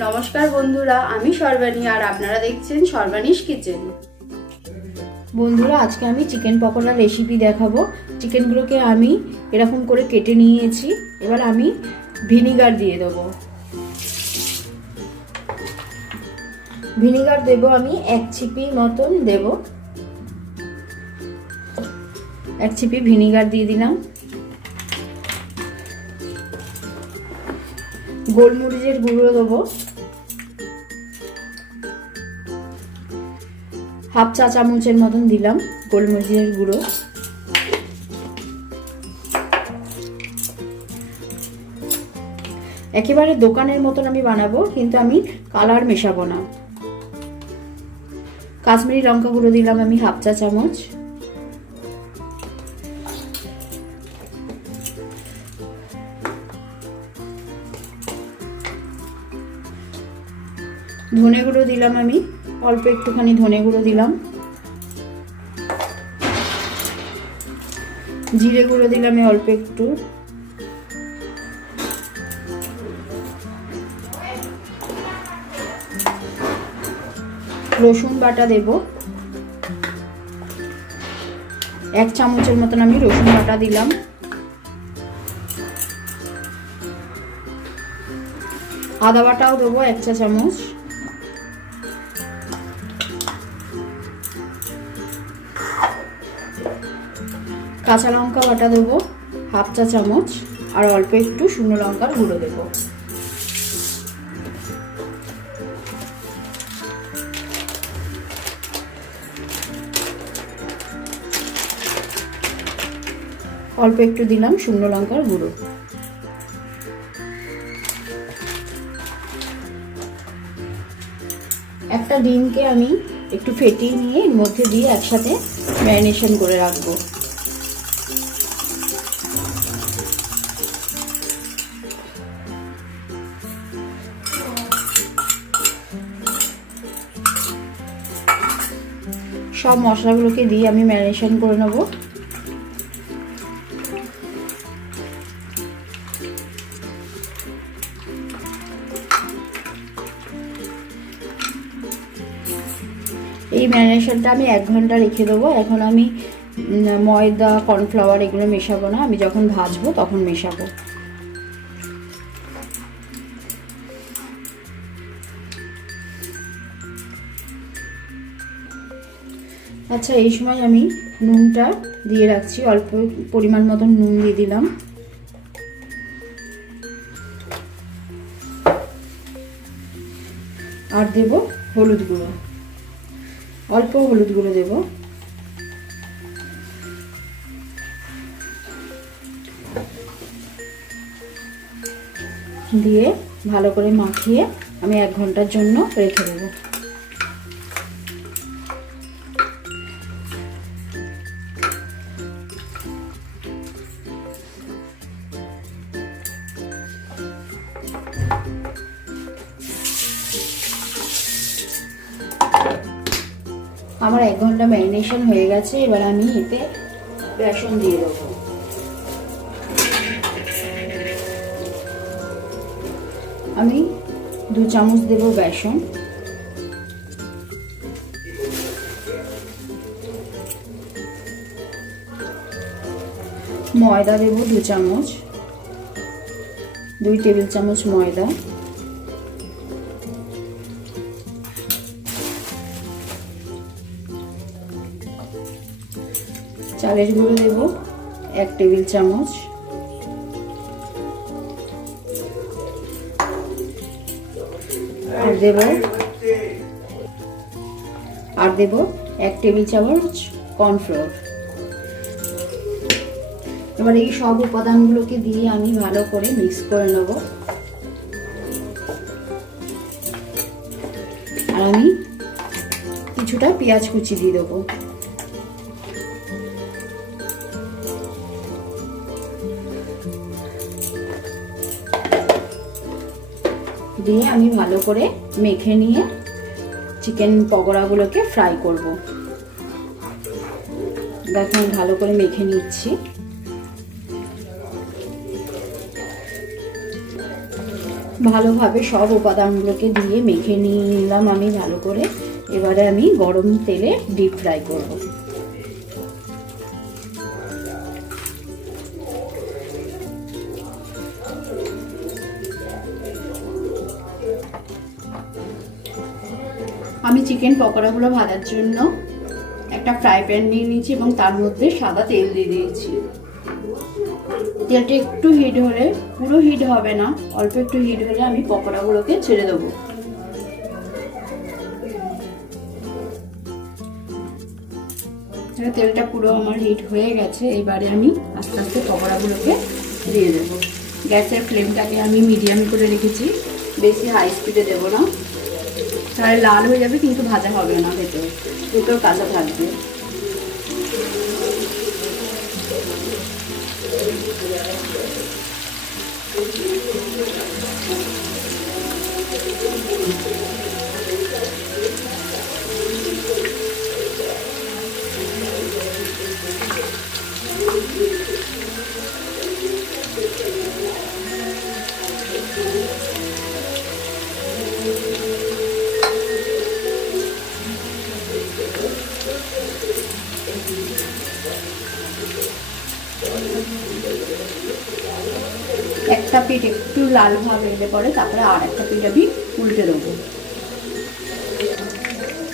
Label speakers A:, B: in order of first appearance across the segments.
A: নমস্কার বন্ধুরা, আমি সর্বাণী আর আপনারা দেখছেন সর্বাণীস কিচেন। বন্ধুরা, আজকে আমি চিকেন পকোড়ার রেসিপি দেখাবো। চিকেনগুলোকে আমি এরকম করে কেটে নিয়েছি। এবার আমি ভিনিগার দিয়ে দেবো। ভিনিগার দেব আমি এক ছিপি মতন দেব। এক ছিপি ভিনিগার দিয়ে দিলাম। গোলমরিচের গুঁড়ো দেবো। হাফ চা চামচের মতন দিলাম গোলমরিচের গুঁড়ো। একেবারে দোকানের মতন আমি বানাবো, কিন্তু আমি কালার মেশাবো না। কাশ্মীরি লঙ্কা গুঁড়ো দিলাম আমি হাফ চা চামচ। ধনে গুঁড়ো দিলাম আমি, অল্প একটুখানি ধনে গুঁড়ো দিলাম। জিরে গুঁড়ো দিলাম অল্প একটু। রসুন বাটা দেব। এক চামচের মতন আমি রসুন বাটা দিলাম। আদা বাটাও দেবো এক চা চামচ। কাঁচা লঙ্কা বাটা দেবো, হাফ চা চামচ, আর অল্প একটু শুকনো লঙ্কার গুঁড়ো দেবো। অল্প একটু দিলাম শুকনো লঙ্কার গুঁড়ো। একটা ডিমকে আমি একটু ফেটিয়ে নিয়ে এর মধ্যে দিয়ে একসাথে ম্যারিনেশন করে রাখব। সব মশলাগুলোকে দিয়ে আমি ম্যারিনেশন করে নেব। এই ম্যারিনেশনটা আমি এক ঘণ্টা রেখে দেবো। এখন আমি ময়দা, কর্নফ্লাওয়ার এগুলো মেশাবো না। আমি যখন ভাজবো তখন মেশাবো। আচ্ছা এই সময় আমি নুনটা দিয়ে রাখছি। অল্প পরিমাণ মতন নুন দিয়ে দিলাম। আর দেব হলুদ গুঁড়ো। অল্প হলুদ গুঁড়ো দেব। দিয়ে ভালো করে মাখিয়ে আমি এক ঘণ্টার জন্য রেখে দেবো। আমার এক ঘণ্টা ম্যারিনেশন হয়ে গেছে, এবার আমি এতে বেসন দিয়ে দেবো। আমি দু চামচ দেব বেসন। ময়দা দেব দু চামচ। দুই টেবিল চামচ ময়দা। চালের গুঁড়ো দেব, এক টেবিল চামচ। আর দেব আর দেব এক টেবিল চামচ কর্নফ্লোর। এবার এই সব উপাদানগুলোকে দিয়ে আমি ভালো করে মিক্স করে নেব। আর আমি কিছুটা পেঁয়াজ কুচি দিয়ে দেবো। দিয়ে আমি ভালো করে মেখে নিয়ে চিকেন পকোড়াগুলোকে ফ্রাই করব। দেখো, আমি ভালো করে মেখে নিচ্ছি। ভালোভাবে সব উপাদানগুলোকে দিয়ে মেখে নিয়ে নিলাম আমি ভালো করে। এবারে আমি গরম তেলে ডিপ ফ্রাই করব। চিকেন পকোড়াগুলো ভাজার জন্য একটা ফ্রাই প্যান নিয়ে নিয়েছি এবং তার মধ্যে সাদা তেল দিয়ে দিয়েছি। তেলটা একটু হিট হলে, পুরো হিট হবে না, অল্প একটু হিট হলে আমি পকোড়াগুলোকে ছেড়ে দেবো। তেলটা পুরো আমার হিট হয়ে গেছে, এবারে আমি আস্তে আস্তে পকোড়াগুলোকে দিয়ে দেবো। গ্যাসের ফ্লেমটাকে আমি মিডিয়াম করে রেখেছি, বেশি হাই স্পিডে দেবো না। তাহলে লাল হয়ে যাবে কিন্তু ভাজা হবে না ভেতর ভেতর কাঁচা থাকবে একটা পিঠ একটু লাল ভাব এলে পরে তারপরে আর একটা পিঠ আমি উল্টে দেবো।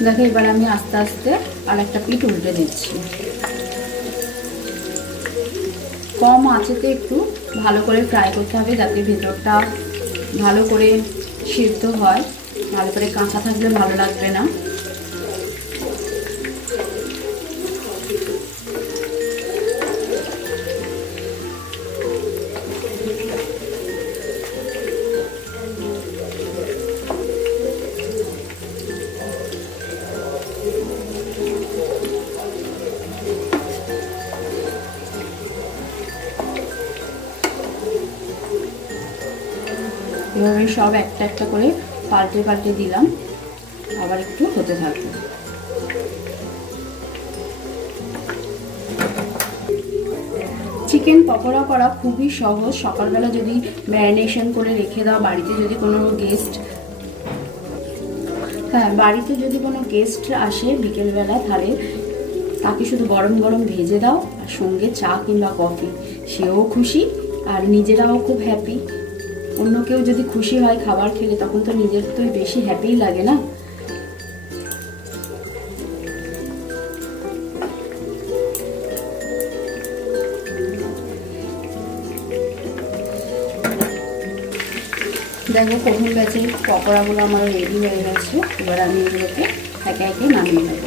A: দেখো, এবার আমি আস্তে আস্তে আর একটা পিঠ উল্টে দিচ্ছি। কম আঁচেতে একটু ভালো করে ফ্রাই করতে হবে যাতে ভেতরটা ভালো করে সিদ্ধ হয়। ভালো করে কাঁচা থাকলে ভালো লাগবে না। এভাবে সব একটা একটা করে পাল্টে পাল্টে দিলাম। আবার একটু হতে থাকবে। চিকেন পকোড়া করা খুবই সহজ। সকালবেলা যদি ম্যারিনেশন করে রেখে দাও, বাড়িতে যদি কোনো গেস্ট হ্যাঁ বাড়িতে যদি কোনো গেস্ট আসে বিকেলবেলা, তাহলে তাকে শুধু গরম গরম ভেজে দাও আর সঙ্গে চা কিংবা কফি। সেও খুশি আর নিজেরাও খুব হ্যাপি অন্য কেউ যদি খুশি হয় খাবার খেলে, তখন তো নিজের তো বেশি হ্যাপিই লাগে না। দেখো, প্রথম ব্যাচের পকোড়াগুলো আমার রেডি হয়ে গেছে। এবার আমি এগুলোকে একে একে নামিয়ে নেব।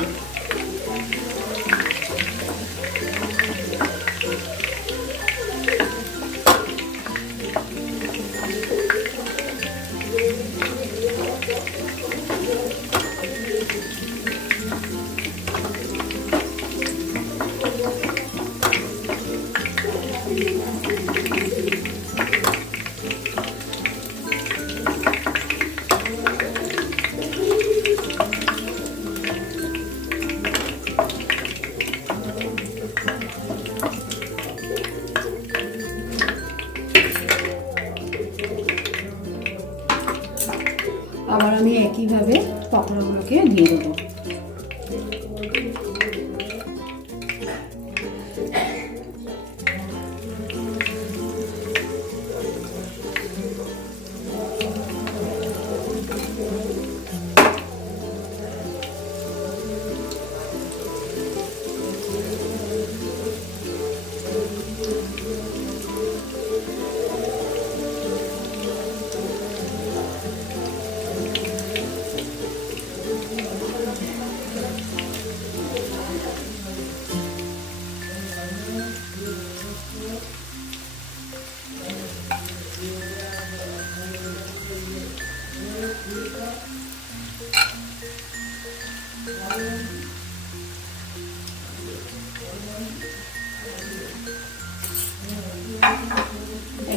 A: দিয়ে দেবো।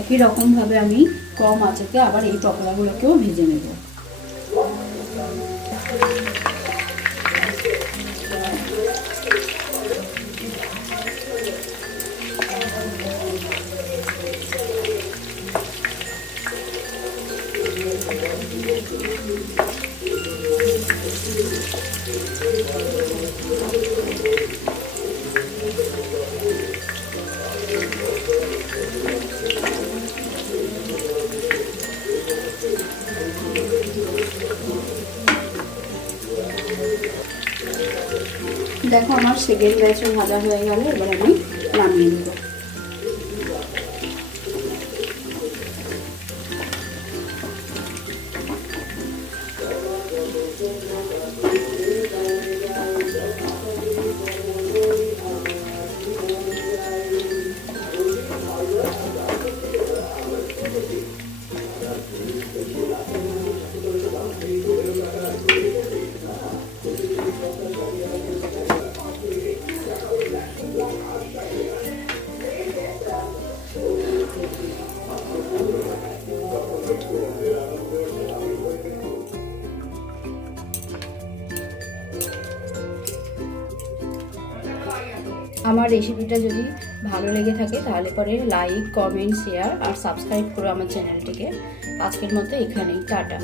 A: একই রকমভাবে আমি কম আঁচেতে আবার এই পকোড়াগুলোকেও ভেজে নেব। দেখো আমার সেকেন্ড ব্যাচও ভাজা হয়ে গেল এবার আমি নামিয়ে নেব। আমার রেসিপিটা যদি ভালো লেগে থাকে, তাহলে পরে লাইক কমেন্ট শেয়ার আর সাবস্ক্রাইব করো আমার চ্যানেলটিকে আজকের মতো এখানেই, টাটা।